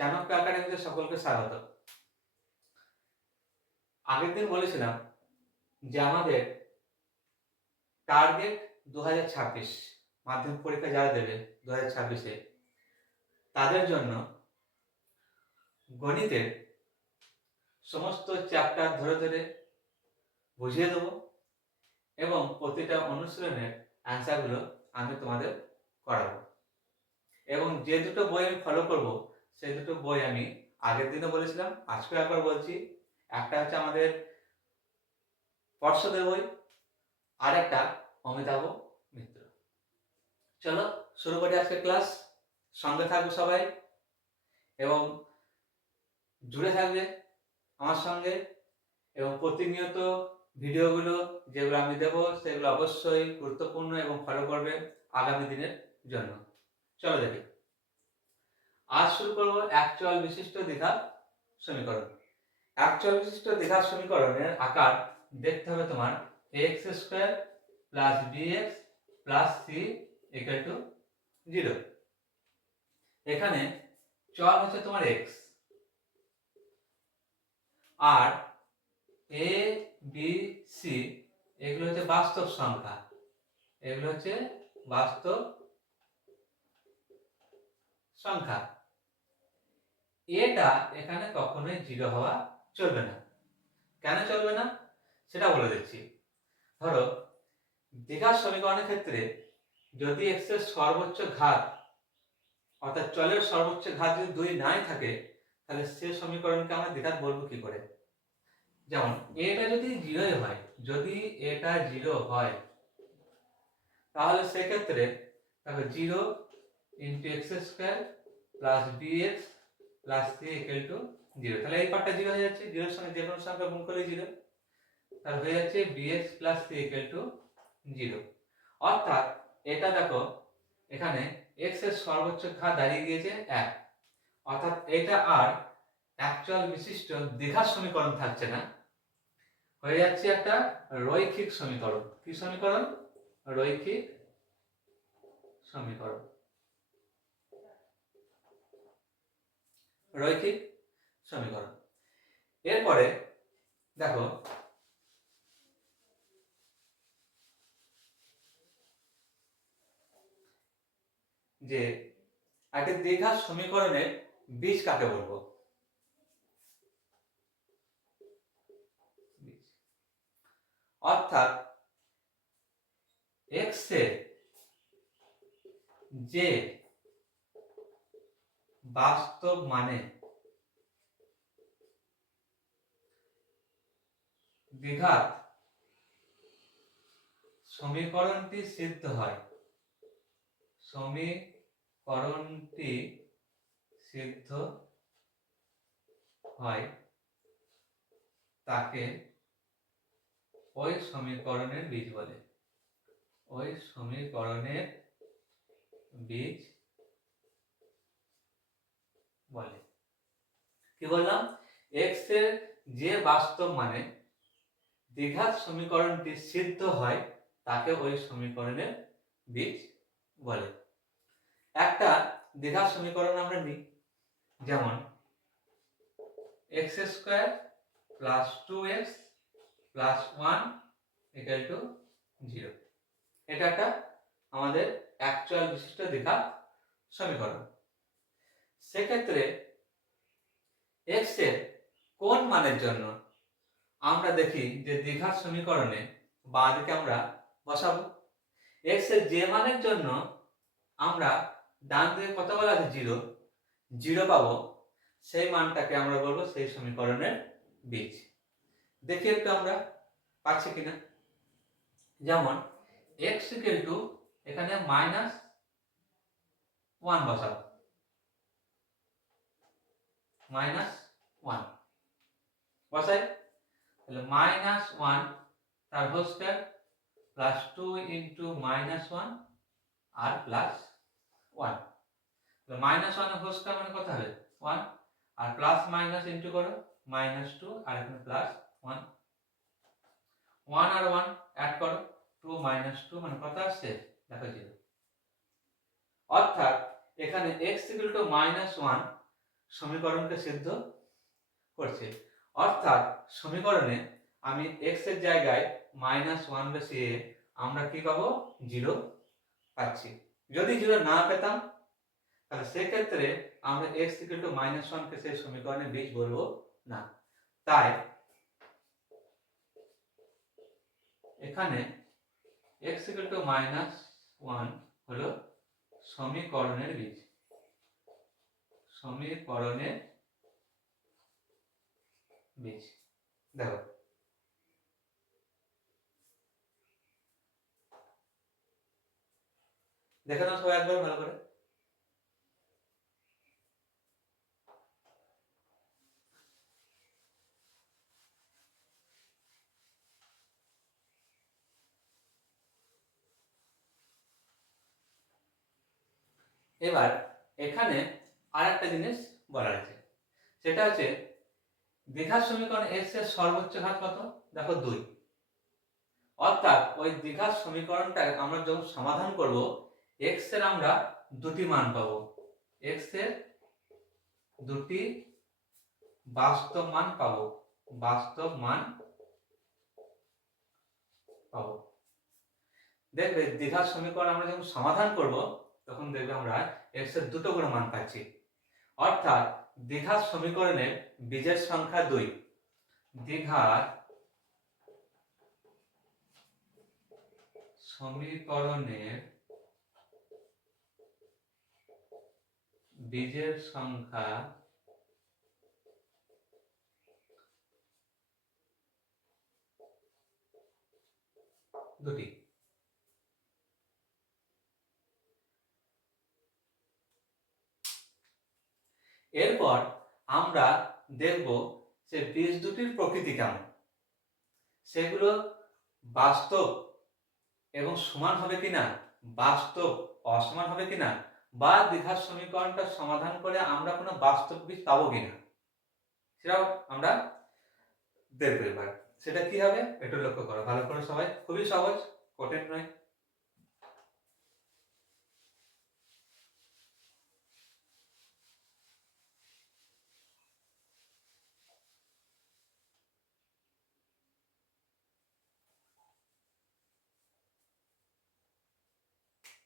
চাণক্য একাডেমিতে সকলকে স্বাগত। আগের দিন বলেছিলাম যে আমাদের টার্গেট দু হাজার ছাব্বিশ, মাধ্যমিক পরীক্ষা যারা দেবে দু হাজার ছাব্বিশে, তাদের জন্য গণিতের সমস্ত চ্যাপ্টার ধরে ধরে বুঝিয়ে দেবো এবং প্রতিটা অনুশীলনের অ্যান্সারগুলো আমি তোমাদের করাবো। এবং যে দুটো বই আমি ফলো করব সেই দুটো বই আমি আগের দিনও বলেছিলাম আজকে একবার বলছি। একটা হচ্ছে আমাদের পর্ষদের বই আর একটা অমিতাভ মিত্র। চলো, শুরু করি আজকে ক্লাস। সঙ্গে থাকবে সবাই এবং জুড়ে থাকবে আমার সঙ্গে। এবং প্রতিনিয়ত ভিডিওগুলো যেগুলো আমি দেবো, সেগুলো অবশ্যই গুরুত্বপূর্ণ এবং ফলো করবে আগামী দিনের জন্য। চলো দেখি। শুরু করব অ্যাকচুয়াল বিশিষ্ট দীঘা সমীকরণ। অ্যাকচুয়াল বিশিষ্ট দীঘা সমীকরণের আকার দেখতে হবে তোমার। X square plus b x plus c equal to zero এখানে চল হচ্ছে তোমার এক্স আর এ বি সি এগুলো হচ্ছে বাস্তব সংখ্যা। এগুলো হচ্ছে বাস্তব সংখ্যা। এটা এখানে কখনোই জিরো হওয়া চলবে না। কেন চলবে না? সেটা বলে দিচ্ছি। ধরো, দীঘার সমীকরণের ক্ষেত্রে যদি এক্সের সর্বোচ্চ ঘাত, অর্থাৎ চলের সর্বোচ্চ ঘাত যদি দুই নাই থাকে, তাহলে সে সমীকরণকে আমরা দ্বিঘাত বলব কি করে? যেমন, এটা যদি জিরোই হয়, যদি এটা জিরো হয়, তাহলে সেক্ষেত্রে দেখো zero into x square plus b x plus c equal to zero তাহলে এই পার্টটা জিরো হয়ে যাচ্ছে। জিরোর সঙ্গে যে কোনো সংখ্যা গুণ করলে জিরো তাহলে হয়ে যাচ্ছে b x plus c equal to zero অর্থাৎ এটা দেখো, এখানে এক্সের সর্বোচ্চ ঘাত দাঁড়িয়ে গিয়েছে এক। অর্থাৎ এটা আর অ্যাকচুয়াল বিশিষ্ট দীঘার সমীকরণ থাকছে না। হয়ে যাচ্ছে একটা রৈখিক সমীকরণ। কি সমীকরণ? রৈখিক সমীকরণ। রৈখিক সমীকরণ। এরপরে দেখো, যে একটা দীঘা সমীকরণের বীজ কাকে বলব? অর্থাৎ এক্সের যে বাস্তব মানে? দ্বিঘাত সমীকরণটি সিদ্ধ হয়। সমীকরণটি সিদ্ধ হয় তাকে ওই সমীকরণের বীজ বলে। ওই সমীকরণের বীজ বলে। কি বললাম? এক্সের যে বাস্তব মানে দ্বিঘাত সমীকরণটি সিদ্ধ হয়, তাকে ওই সমীকরণের বীজ বলে। একটা দ্বিঘাত সমীকরণ আমরা নিই, যেমন x square plus two x plus one equal to zero এটা একটা আমাদের অ্যাকচুয়াল বিশিষ্ট দ্বিঘাত সমীকরণ। সেক্ষেত্রে এক্সের কোন মানের জন্য আমরা দেখি যে দ্বিঘাত সমীকরণে বাঁ দিকে আমরা বসাবো? এক্সের যে মানের জন্য আমরা ডান দিকে কত বলা আছে? জিরো। জিরো পাবো। সেই মানটাকে আমরা বলব সেই সমীকরণের বীজ। দেখি একটু আমরা পাচ্ছি কিনা। যেমন এক্স ইকুয়াল টু এখানে মাইনাস ওয়ান বসাবো। মাইনাস ওয়ান বসাই তাহলে মাইনাস ওয়ান তার whole square plus two into minus one আর plus one minus one whole square মানে কত হবে? ওয়ান আর প্লাস মাইনাস ইন্টু করো মাইনাস টু আর এখানে প্লাস ওয়ান ওয়ান আর ওয়ান অ্যাড করো টু মাইনাস টু মানে কত আসছে? দেখো জিরো অর্থাৎ এখানে x equal to minus one সমীকরণকে সিদ্ধ করছে। অর্থাৎ সমীকরণে আমি এক্সের জায়গায় মাইনাস ওয়ান বসিয়ে আমরা কি পাবো? জিরো পাচ্ছি। যদি জিরো না পেতাম, তাহলে সেক্ষেত্রে আমরা এক্স ইকুয়াল টু মাইনাস ওয়ানকে সেই সমীকরণে বীজ বলব না। তাই এখানে x equal to minus one হলো সমীকরণের বীজ। সমীকরণের বীজ দেখো। দেখে নাও সবাই একবার ভালো করে। এবার এখানে আর একটা জিনিস বলার আছে। সেটা হচ্ছে, দীঘার সমীকরণ এক্সের সর্বোচ্চ ঘাত কত? দেখো দুই। অর্থাৎ ওই দীঘার সমীকরণটা আমরা যখন সমাধান করব এক্সের আমরা দুটি মান পাবো। এক্সের দুটি বাস্তব মান পাবো। বাস্তব মান পাবো। দেখবে দীঘার সমীকরণ আমরা যখন সমাধান করব, তখন দেখবে আমরা এক্সের দুটো করে মান পাচ্ছি। অর্থাৎ দীঘার সমীকরণের বীজের সংখ্যা দুই। দীঘার সমীকরণের বীজের সংখ্যা দুটি। এরপর আমরা দেখব যে বীজ দুটির প্রকৃতি কেমন। সেগুলো বাস্তব এবং সমান হবে কিনা, বাস্তব অসমান হবে কিনা, বা দীঘার সমীকরণটা সমাধান করে আমরা কোনো বাস্তব বীজ পাবো কিনা, সেটাও আমরা দেখব এবার। সেটা কি হবে, একটু লক্ষ্য করো, ভালো করে সবাই। খুবই সহজ, কঠিন নয়।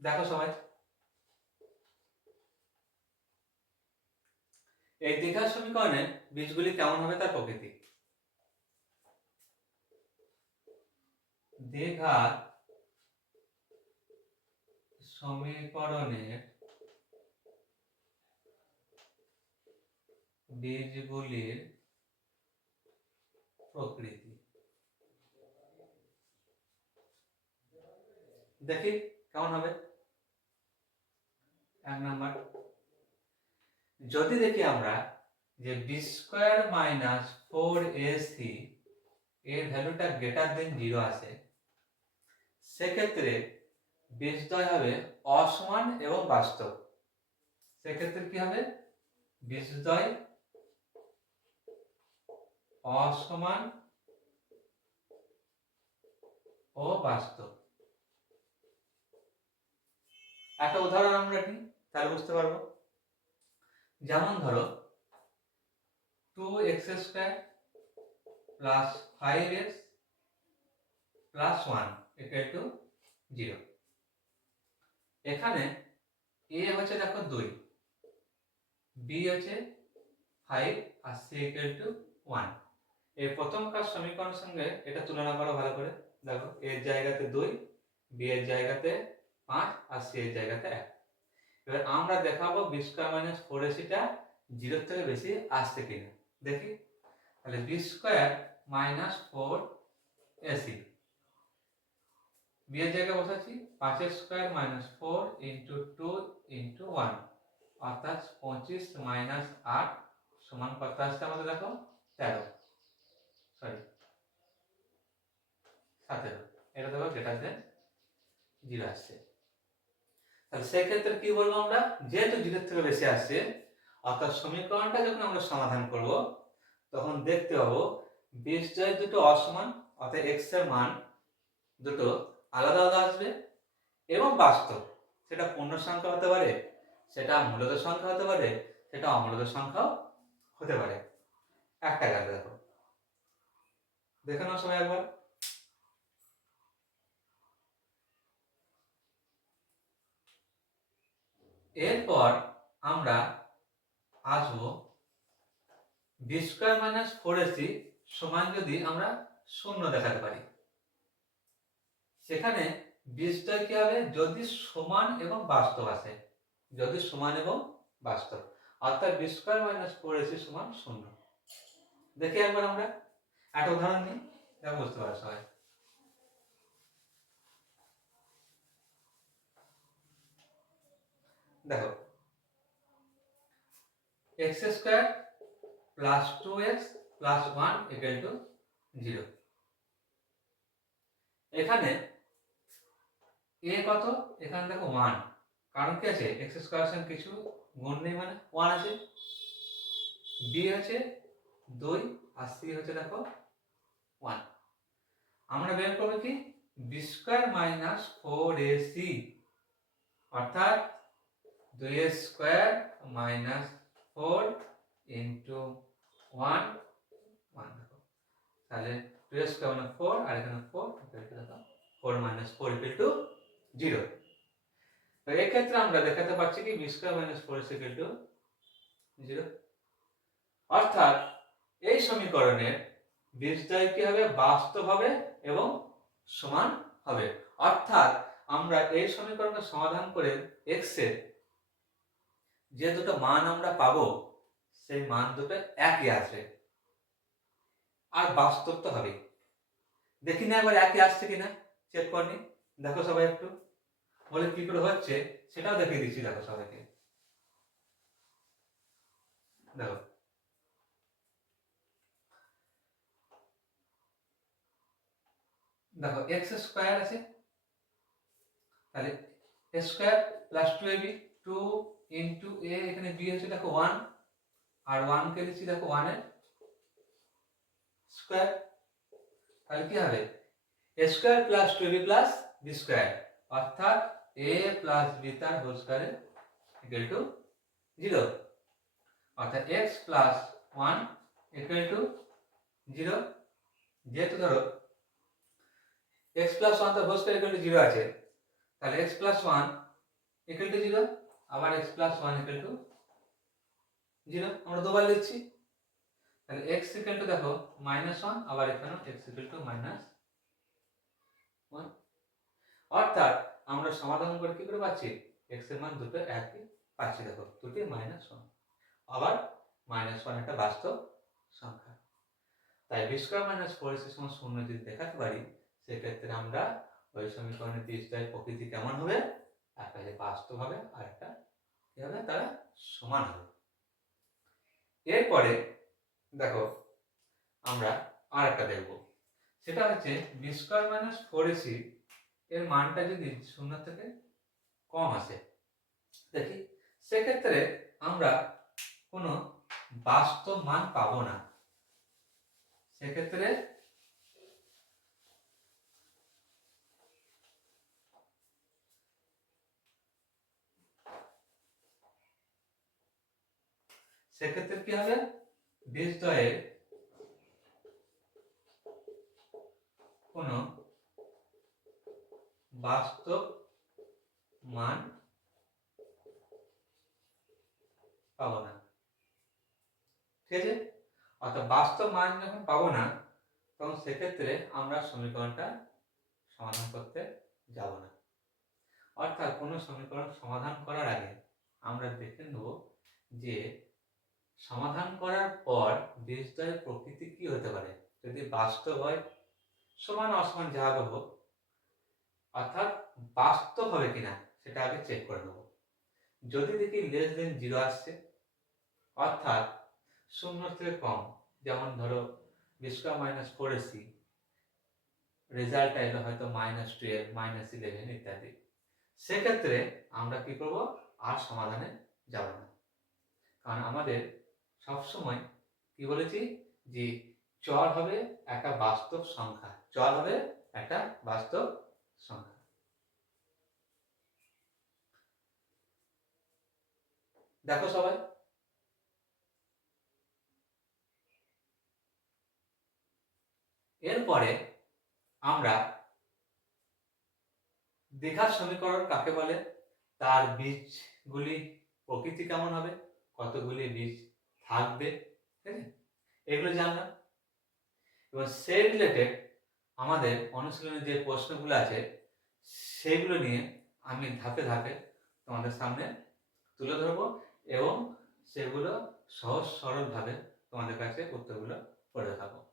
দেখো সবাই। এই দীঘার সমীকরণে বীজগুলি কেমন হবে তার প্রকৃতি? দীঘার সমীকরণের বীজগুলির প্রকৃতি। দেখি। কেমন হবে? এক নাম্বার। যদি দেখি আমরা যে b square minus four a c এর ভ্যালুটা গ্রেটার দেন জিরো আসে সেক্ষেত্রে বীজদ্বয় হবে অসমান এবং বাস্তব। সেক্ষেত্রে কি হবে? বীজদ্বয় অসমান ও বাস্তব। একটা উদাহরণ আমরা নিই তাহলে বুঝতে পারব। যেমন ধরো two x square plus five x plus one equal to zero এখানে এ হচ্ছে দেখো দুই বি হচ্ছে ফাইভ আর সি ইকুয়াল টু ওয়ান এই প্রথম কাজ সমীকরণের সঙ্গে এটা তুলনা করো ভালো করে। দেখো এর জায়গাতে দুই বি এর জায়গাতে পাঁচ আর সি এর জায়গাতে এক। এবার আমরা দেখাবো বি স্কোয়ার মাইনাস ফোর এসিটা জিরোর থেকে বেশি আসছে কিনা। দেখি। তাহলে b square minus four a c b এর জায়গায় বসাচ্ছি। পাঁচের square minus four into two into one. অর্থাৎ পঁচিশ মাইনাস আট সমান কত আসছে আমাদের দেখো? তেরো। সরি। সতেরো। এটা দেখো গ্রেটার দেন জিরো আসছে। তাহলে সেক্ষেত্রে কি বলব আমরা? যেহেতু জিরোর থেকে বেশি আসছে, অর্থাৎ সমীকরণটা যখন আমরা সমাধান করব, তখন দেখতে পাবো বিশ জয় দুটো অসমান, অর্থাৎ এক্সের মান দুটো আলাদা আলাদা আসবে এবং বাস্তব। সেটা পূর্ণ সংখ্যা হতে পারে, সেটা মূলত সংখ্যা হতে পারে, সেটা অমূলত সংখ্যাও হতে পারে। একটা গেল দেখো। দেখে নাও সবাই একবার। এরপর আমরা আসব b square minus four a c সমান যদি আমরা শূন্য দেখাতে পারি। সেখানে বীজটা কি হবে? যদি সমান এবং বাস্তব আসে যদি সমান এবং বাস্তব। অর্থাৎ b square minus four a c সমান শূন্য। দেখি একবার আমরা। একটা উদাহরণ নিই। বুঝতে পারো সবাই। দেখো। X square plus two x plus one equal to zero এখানে এ কত? এখানে দেখো ওয়ান কারণ কি আছে? এক্স স্কোয়ার সঙ্গে কিছু গুণ নেই মানে ওয়ান আছে। বি হচ্ছে দুই, আর সি হচ্ছে দেখো ওয়ান আমরা বের করব কি? B square minus four a c অর্থাৎ দুই square minus four into one one তাহলে টু স্কোয়ার মানে ফোর আর এখানে four four minus four equal to zero তো এক্ষেত্রে আমরা দেখাতে পারছি কি b square minus four is equal to zero অর্থাৎ এই সমীকরণের বীজদ্বয় কি হবে বাস্তব হবে এবং সমান হবে অর্থাৎ আমরা এই সমীকরণকে সমাধান করে এক্সের যে দুটো মান আমরা পাবো, সেই মান দুটো একই আসবে। আর বাস্তব তো হবে দেখি না একবার একই আসছে কিনা চেক করনি দেখো সবাই একটু। বলে কি করে হচ্ছে, সেটাও দেখিয়ে দিচ্ছি, দেখো সবাইকে। দেখো। দেখো এক্স স্কোয়ার আছে। তাহলে square plus two a b two into a এখানে বি হচ্ছে দেখো ওয়ান আর ওয়ান কে দিচ্ছি দেখো ওয়ানের স্কোয়ার তাহলে কি হবে? A square plus two b plus b square অর্থাৎ এ প্লাস বি তার হোল স্কোয়ারে টু জিরো অর্থাৎ x plus one equal to zero যেহেতু ধরো এক্স প্লাস ওয়ান তার whole square equal to zero আছে, তাহলে x plus one equal to zero আবার x plus one equal to zero আমরা দুবার লিখছি। তাহলে এক্স ইকুয়াল টু দেখো মাইনাস ওয়ান আবার এখানেও x equal to minus one অর্থাৎ আমরা সমাধান করে কি করে পাচ্ছি? এক্সের মান দুটো একই পাচ্ছি, দেখো, দুটি মাইনাস ওয়ান আবার মাইনাস ওয়ান একটা বাস্তব সংখ্যা। তাই বি স্কোয়ার মাইনাস ফোর এর সমান শূন্য যদি দেখাতে পারি, সেক্ষেত্রে আমরা ওই সমীকরণের বীজটার প্রকৃতি কেমন হবে? একটা যে বাস্তব হবে আর একটা কি হবে? তারা সমান হবে। এরপরে দেখো, আমরা আর একটা দেখব। সেটা হচ্ছে b square minus four a c এর মানটা যদি শূন্য থেকে কম আসে, দেখি, সেক্ষেত্রে আমরা কোনো বাস্তব মান পাবো না। সেক্ষেত্রে সেক্ষেত্রে কি হবে? বীজদ্বয়ের কোনো বাস্তব মান পাবো না। ঠিক আছে? অর্থাৎ বাস্তব মান যখন পাবো না, তখন সেক্ষেত্রে আমরা সমীকরণটা সমাধান করতে যাব না। অর্থাৎ কোনো সমীকরণ সমাধান করার আগে আমরা দেখে নেব যে সমাধান করার পর বীজদ্বয়ের প্রকৃতি কি হতে পারে? যদি বাস্তব হয়, সমান অসমান যা হোক, অর্থাৎ বাস্তব হবে কিনা সেটা আগে চেক করে নেব। যদি দেখি লেস দেন জিরো আসছে, অর্থাৎ শূন্য থেকে কম, যেমন ধরো b square minus four a c result এলো হয়তো মাইনাস টুয়েলভ মাইনাস ইলেভেন ইত্যাদি। সেক্ষেত্রে আমরা কি করব? আর সমাধানে যাব না। কারণ আমাদের সবসময় কি বলেছি? যে চর হবে একটা বাস্তব সংখ্যা। চর হবে একটা বাস্তব সংখ্যা। দেখো সবাই। এরপরে আমরা দীঘার সমীকরণ কাকে বলে? তার বীজগুলি প্রকৃতি কেমন হবে? কতগুলি বীজ থাকবে, ঠিক আছে? এগুলো জানলাম। এবং সে রিলেটেড আমাদের অনুশীলনের যে প্রশ্নগুলো আছে, সেগুলো নিয়ে আমি ধাপে ধাপে তোমাদের সামনে তুলে ধরবো এবং সেগুলো সহজ সরলভাবে তোমাদের কাছে উত্তরগুলো করে দেখাবো।